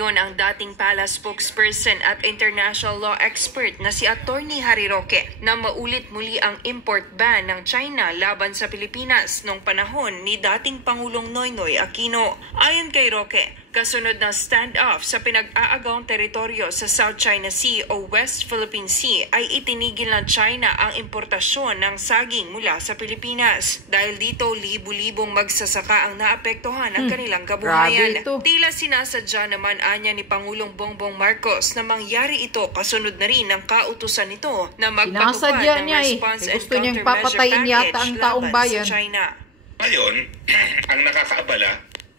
gayon ang dating palace spokesperson at international law expert na si Attorney Harry Roque na maulit muli ang import ban ng China laban sa Pilipinas noong panahon ni dating Pangulong Noynoy Aquino. Ayon kay Roque, kasunod ng standoff sa pinag-aagawang teritoryo sa South China Sea o West Philippine Sea ay itinigil ng China ang importasyon ng saging mula sa Pilipinas. Dahil dito, libu-libong magsasaka ang naapektuhan ng kanilang kabuhayan. Tila sinasadya naman anya ni Pangulong Bongbong Marcos na mangyari ito kasunod na rin ng kautusan nito na magpatupad ng response and countermeasure package laban sa China. Ngayon, ang nakakaabala,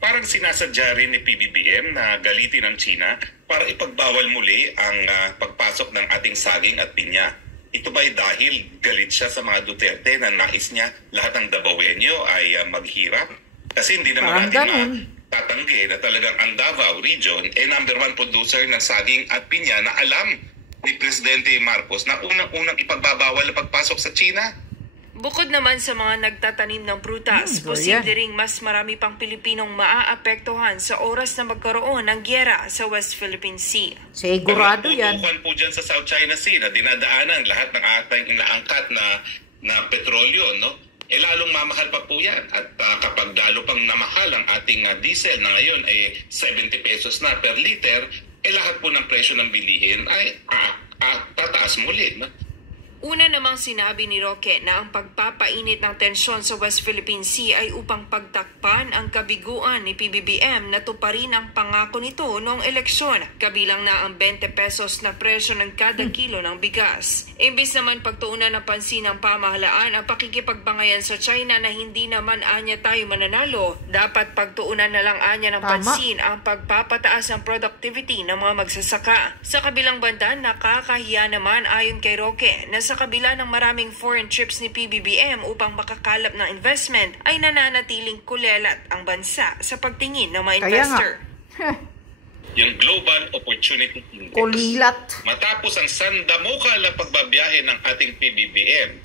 parang sinasadya rin ni PBBM na galitin ang China para ipagbawal muli ang pagpasok ng ating saging at pinya. Ito ba'y dahil galit siya sa mga Duterte na nais niya lahat ng Davaoenyo ay maghirap? Kasi hindi naman natin tatanggi na talagang ang Davao region ay #1 producer ng saging at pinya na alam ni Presidente Marcos na unang-unang ipagbabawal ang pagpasok sa China. Bukod naman sa mga nagtatanim ng prutas, posible ring mas marami pang Pilipinong maaapektuhan sa oras na magkaroon ng gyera sa West Philippine Sea. Sigurado yan. Tutukan po dyan sa South China Sea na dinadaanan lahat ng ating inaangkat na petrolyo, no? Lalong mamahal pa po yan. At kapag lalo pang namahal ang ating diesel na ngayon ay 70 pesos na per liter, lahat po ng presyo ng bilihin ay tataas muli, no? Una namang sinabi ni Roque na ang pagpapainit ng tensyon sa West Philippine Sea ay upang pagtakpan ang kabiguan ni PBBM na tuparin ang pangako nito noong eleksyon, kabilang na ang 20 pesos na presyo ng kada kilo ng bigas. Imbis naman pagtuunan ng pansin ng pamahalaan ang pakikipagbangayan sa China na hindi naman anya tayo mananalo, dapat pagtuunan na lang anya ng pansin ang pagpapataas ng productivity ng mga magsasaka. Sa kabilang banda, nakakahiya naman ayon kay Roque na sa kabila ng maraming foreign trips ni PBBM upang makakalap ng investment, ay nananatiling kulelat ang bansa sa pagtingin ng mga investor. Yung Global Opportunity Index. Kulilat. Matapos ang sandamukal na pagbabiyahe ng ating PBBM,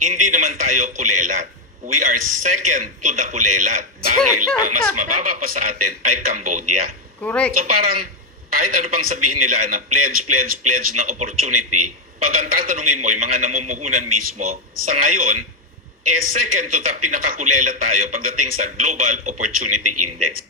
hindi naman tayo kulelat. We are second to the kulelat dahil ang mas mababa pa sa atin ay Cambodia. Correct. So parang kahit ano pang sabihin nila na pledge na opportunity, pag ang tatanungin mo, yung mga namumuhunan mismo, sa ngayon, second to the pinakakulela tayo pagdating sa Global Opportunity Index.